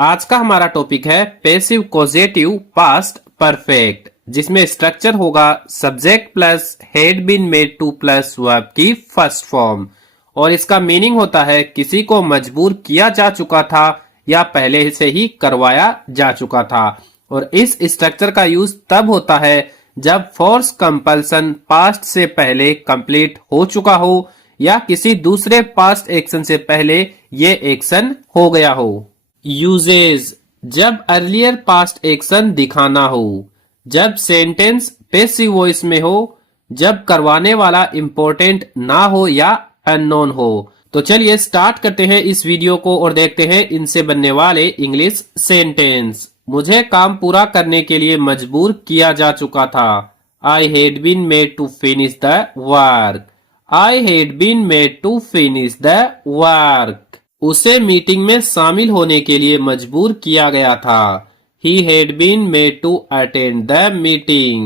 आज का हमारा टॉपिक है पैसिव कॉजेटिव पास्ट परफेक्ट, जिसमें स्ट्रक्चर होगा subject plus had been made to plus verb की फर्स्ट फॉर्म। और इसका मीनिंग होता है किसी को मजबूर किया जा चुका था या पहले से ही करवाया जा चुका था। और इस स्ट्रक्चर का यूज तब होता है जब फोर्स कंपल्सन पास्ट से पहले कंप्लीट हो चुका हो या किसी दूसरे पास्ट एक्शन से पहले ये एक्शन हो गया हो। यूजेज: जब अर्लियर पास्ट एक्शन दिखाना हो, जब सेंटेंस पैसिव वॉइस में हो, जब करवाने वाला इंपॉर्टेंट ना हो या अननोन हो। तो चलिए स्टार्ट करते हैं इस वीडियो को और देखते हैं इनसे बनने वाले इंग्लिश सेंटेंस। मुझे काम पूरा करने के लिए मजबूर किया जा चुका था। I had been made to finish the work. I had been made to finish the work. उसे मीटिंग में शामिल होने के लिए मजबूर किया गया था। He had been made to attend the meeting.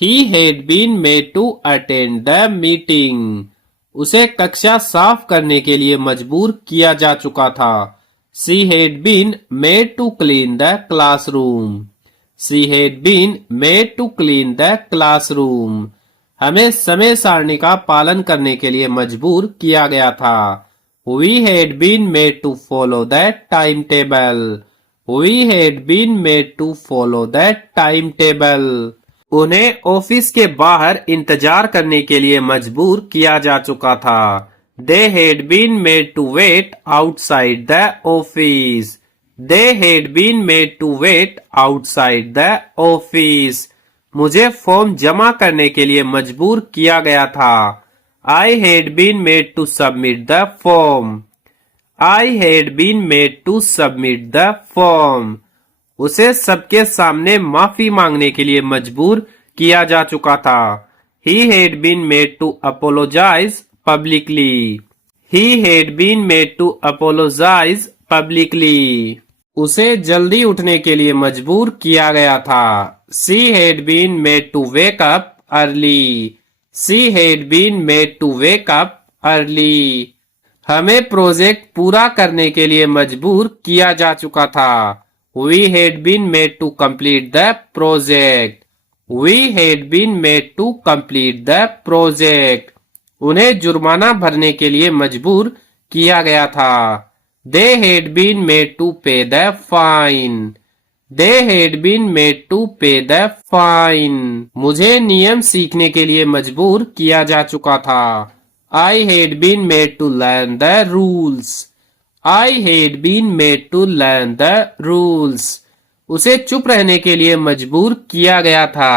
He had been made to attend the meeting. उसे कक्षा साफ करने के लिए मजबूर किया जा चुका था। She had been made to clean the classroom. She had been made to clean the classroom. हमें समय सारणी का पालन करने के लिए मजबूर किया गया था। We had been made to follow that timetable. We had been made to follow that timetable. उन्हें ऑफिस के बाहर इंतजार करने के लिए मजबूर किया जा चुका था। They had been made to wait outside the office. They had been made to wait outside the office. मुझे फॉर्म जमा करने के लिए मजबूर किया गया था। I had been made to submit the form. I had been made to submit the form. उसे सबके सामने माफी मांगने के लिए मजबूर किया जा चुका था। He had been made to apologize publicly. He had been made to apologize publicly. उसे जल्दी उठने के लिए मजबूर किया गया था। She had been made to wake up early. She had been made to wake up early. हमें प्रोजेक्ट पूरा करने के लिए मजबूर किया जा चुका था। We had been made to complete the project. We had been made to complete the project. उन्हें जुर्माना भरने के लिए मजबूर किया गया था। They had been made to pay the fine. They had been made to pay the fine. मुझे नियम सीखने के लिए मजबूर किया जा चुका था। I had been made to learn the rules. I had been made to learn the rules. उसे चुप रहने के लिए मजबूर किया गया था।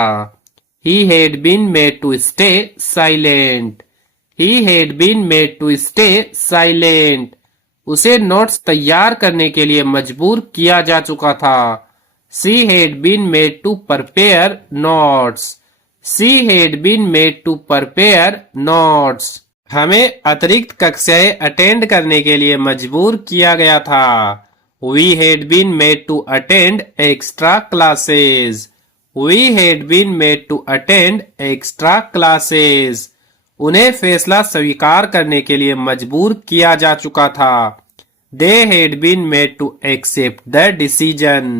He had been made to stay silent. He had been made to stay silent. उसे नोट्स तैयार करने के लिए मजबूर किया जा चुका था। She had been made to prepare notes. She had been made to prepare notes. हमें अतिरिक्त कक्षाएं अटेंड करने के लिए मजबूर किया गया था। We had been made to attend extra classes. We had been made to attend extra classes. उन्हें फैसला स्वीकार करने के लिए मजबूर किया जा चुका था। They had been made to accept the decision.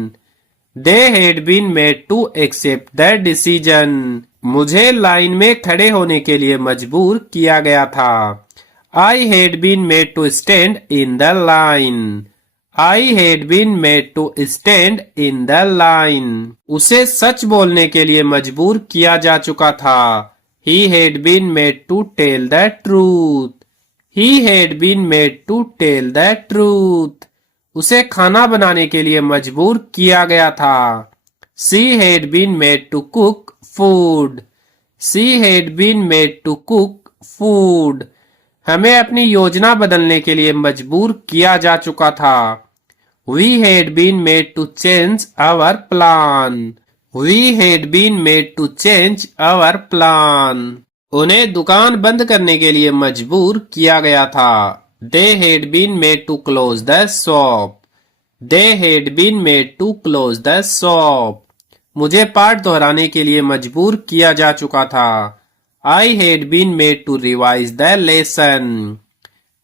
They had been made to accept the decision. मुझे लाइन में खड़े होने के लिए मजबूर किया गया था। I had been made to stand in the line. I had been made to stand in the line. उसे सच बोलने के लिए मजबूर किया जा चुका था। He had been made to tell the truth. He had been made to tell the truth. उसे खाना बनाने के लिए मजबूर किया गया था। She had been made to cook food. She had been made to cook food. हमें अपनी योजना बदलने के लिए मजबूर किया जा चुका था। We had been made to change our plan. We had been made to change our plan. उन्हें दुकान बंद करने के लिए मजबूर किया गया था। They had been made to close the shop. They had been made to close the shop. मुझे पाठ दोहराने के लिए मजबूर किया जा चुका था। I had been made to revise the lesson.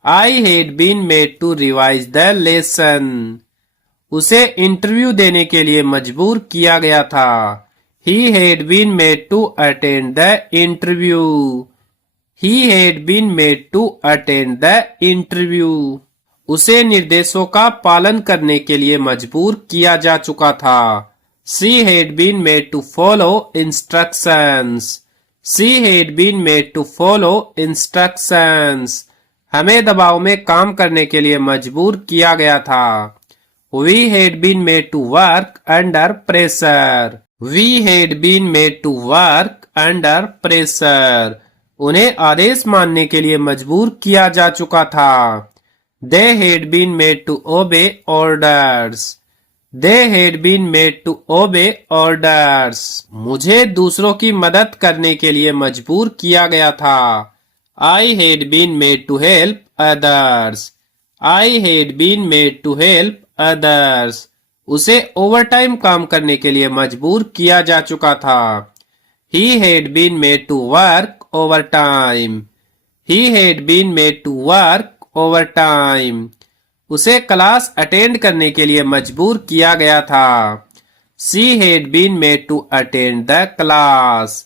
I had been made to revise the lesson. उसे इंटरव्यू देने के लिए मजबूर किया गया था। He had been made to attend the interview. He had been made to attend the interview. उसे निर्देशों का पालन करने के लिए मजबूर किया जा चुका था। She had been made to follow instructions. She had been made to follow instructions. हमें दबाव में काम करने के लिए मजबूर किया गया था। We had been made to work under pressure. We had been made to work under pressure. उन्हें आदेश मानने के लिए मजबूर किया जा चुका था। They had been made to obey orders. They had been made to obey orders. मुझे दूसरों की मदद करने के लिए मजबूर किया गया था। I had been made to help others. I had been made to help others. उसे ओवरटाइम काम करने के लिए मजबूर किया जा चुका था। He had been made to work overtime. He had been made to work overtime. उसे क्लास अटेंड करने के लिए मजबूर किया गया था। She had been made to attend the class.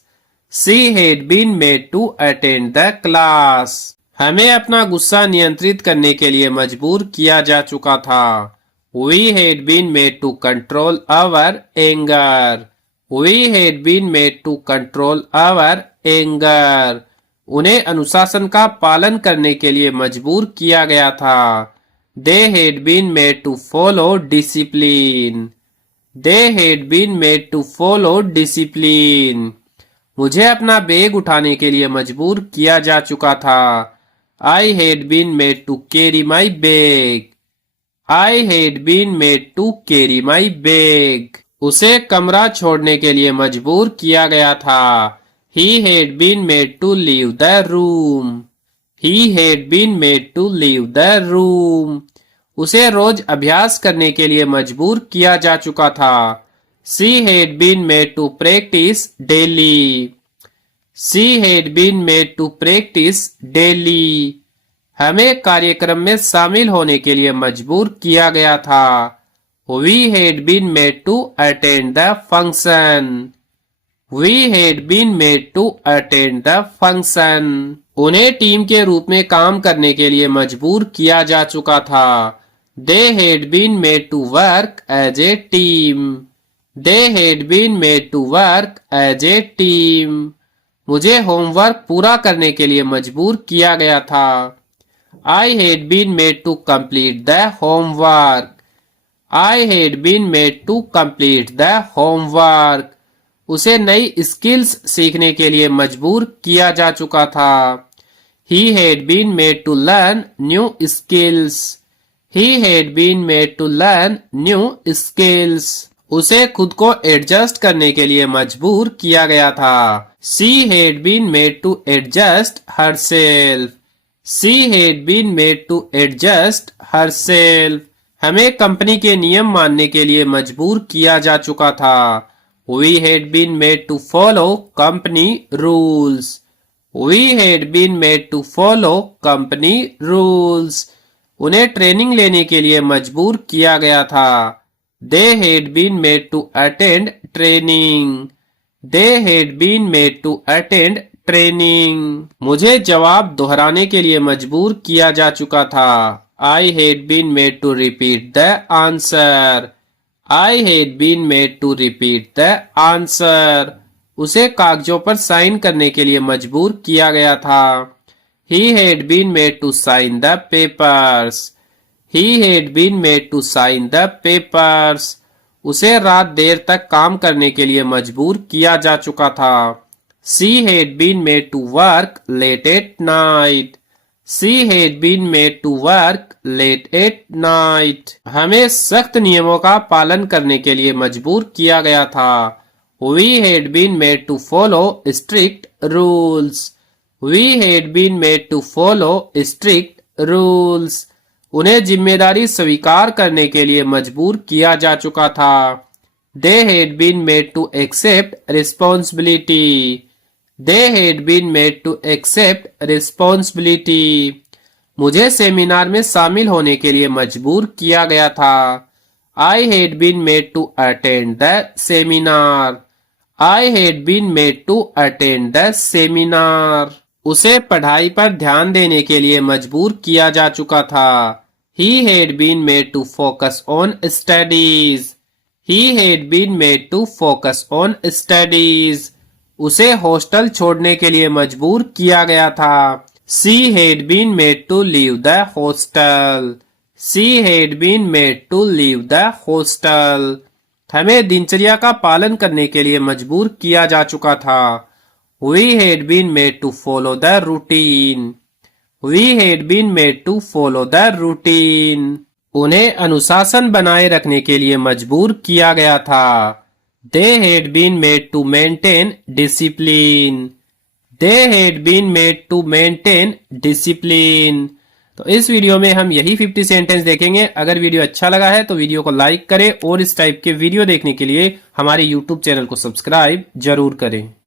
She had been made to attend the class. हमें अपना गुस्सा नियंत्रित करने के लिए मजबूर किया जा चुका था। We had been made to control our anger. We had been made to control our anger. उन्हें अनुशासन का पालन करने के लिए मजबूर किया गया था। They had been made to follow discipline. They had been made to follow discipline. मुझे अपना बैग उठाने के लिए मजबूर किया जा चुका था। I had been made to carry my bag. I had been made to carry my bag. उसे कमरा छोड़ने के लिए मजबूर किया गया था। He had been made to leave the room. He had been made to leave the room. उसे रोज अभ्यास करने के लिए मजबूर किया जा चुका था। She had been made to practice daily. She had been made to practice daily. हमें कार्यक्रम में शामिल होने के लिए मजबूर किया गया था। We had been made to attend the function. We had been made to attend the function. उन्हें टीम के रूप में काम करने के लिए मजबूर किया जा चुका था। They had been made to work as a team. They had been made to work as a team. मुझे होमवर्क पूरा करने के लिए मजबूर किया गया था। I had been made to complete the homework. I had been made to complete the homework. उसे नई स्किल्स सीखने के लिए मजबूर किया जा चुका था। He had been made to learn new skills. He had been made to learn new skills. उसे खुद को एडजस्ट करने के लिए मजबूर किया गया था। She had been made to adjust herself. She had been made to adjust herself. हमें कंपनी के नियम मानने के लिए मजबूर किया जा चुका था। We had been made to follow company rules. We had been made to follow company rules. उन्हें ट्रेनिंग लेने के लिए मजबूर किया गया था। They had been made to attend training. They had been made to attend training. मुझे जवाब दोहराने के लिए मजबूर किया जा चुका था। I had been made to repeat the answer. I had been made to repeat the answer. उसे कागजों पर साइन करने के लिए मजबूर किया गया था। He had been made to sign the papers. He had been made to sign the papers. उसे रात देर तक काम करने के लिए मजबूर किया जा चुका था। She had been made to work late at night. She had been made to work late at night. हमें सख्त नियमों का पालन करने के लिए मजबूर किया गया था। We had been made to follow strict rules. We had been made to follow strict rules. उन्हें जिम्मेदारी स्वीकार करने के लिए मजबूर किया जा चुका था। They had been made to accept responsibility. They had been made to accept responsibility. मुझे सेमिनार में शामिल होने के लिए मजबूर किया गया था। I had been made to attend the seminar. I had been made to attend the seminar. उसे पढ़ाई पर ध्यान देने के लिए मजबूर किया जा चुका था. He had been made to focus on studies. He had been made to focus on studies. उसे हॉस्टल छोड़ने के लिए मजबूर किया गया था. She had been made to leave the hostel. She had been made to leave the hostel. हमें दिनचर्या का पालन करने के लिए मजबूर किया जा चुका था. We had been made to follow the routine. We had been made to follow the routine. उन्हें अनुशासन बनाए रखने के लिए मजबूर किया गया था. They had been made to maintain discipline. They had been made to maintain discipline. तो इस वीडियो में हम यही 50 सेंटेंस देखेंगे. अगर वीडियो अच्छा लगा है तो वीडियो को लाइक करें और इस टाइप के वीडियो देखने के लिए हमारे YouTube चैनल को सब्सक्राइब जरूर करें.